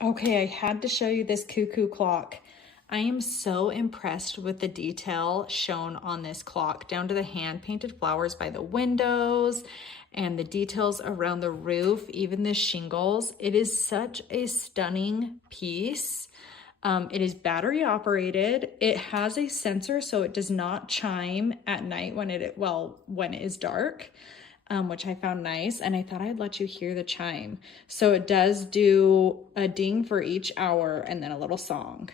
Okay, I had to show you this Cuckoo clock. I am so impressed with the detail shown on this clock, down to the hand-painted flowers by the windows and the details around the roof, even the shingles. It is such a stunning piece. It is battery operated. It has a sensor so it does not chime at night when it is dark. Which I found nice, and I thought I'd let you hear the chime. So it does do a ding for each hour and then a little song.